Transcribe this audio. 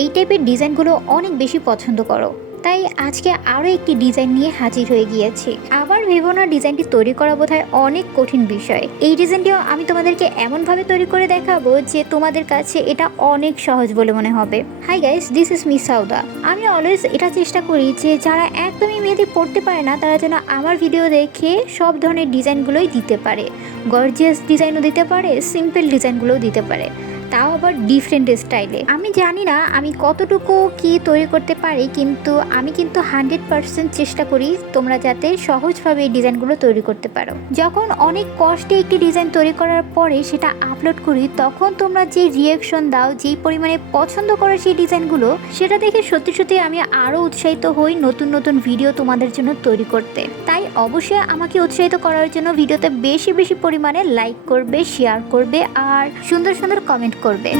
এই টাইপের ডিজাইনগুলো অনেক বেশি পছন্দ করো, তাই আজকে আরও একটি ডিজাইন নিয়ে হাজির হয়ে গিয়েছি। আবার ভেবো না ডিজাইনটি তৈরি করা বোধহয় অনেক কঠিন বিষয়। এই ডিজাইনটিও আমি তোমাদেরকে এমনভাবে তৈরি করে দেখাবো যে তোমাদের কাছে এটা অনেক সহজ বলে মনে হবে। Hi guys, this is miss Sawda. আমি অলওয়েজ এটা চেষ্টা করি যে যারা একদমই মেহেদি পড়তে পারে না তারা যেন আমার ভিডিও দেখে সব ধরনের ডিজাইনগুলোই দিতে পারে। গর্জিয়াস ডিজাইনও দিতে পারে, সিম্পল ডিজাইনগুলোও দিতে পারে, তাও আবার ডিফারেন্ট স্টাইলে। আমি জানি না আমি কতটুকু কি তৈরি করতে পারি, কিন্তু আমি 100% চেষ্টা করি তোমরা যাতে সহজভাবে এই ডিজাইনগুলো তৈরি করতে পারো। যখন অনেক কষ্টে একটি ডিজাইন তৈরি করার পরে সেটা আপলোড করি, তখন তোমরা যে রিয়াকশন দাও, যেই পরিমাণে পছন্দ করো সেই ডিজাইনগুলো, সেটা দেখে সত্যি সত্যি আমি আরও উৎসাহিত হই নতুন নতুন ভিডিও তোমাদের জন্য তৈরি করতে। তাই অবশ্যই আমাকে উৎসাহিত করার জন্য ভিডিওতে বেশি বেশি পরিমাণে লাইক করবে, শেয়ার করবে আর সুন্দর সুন্দর কমেন্ট করবে।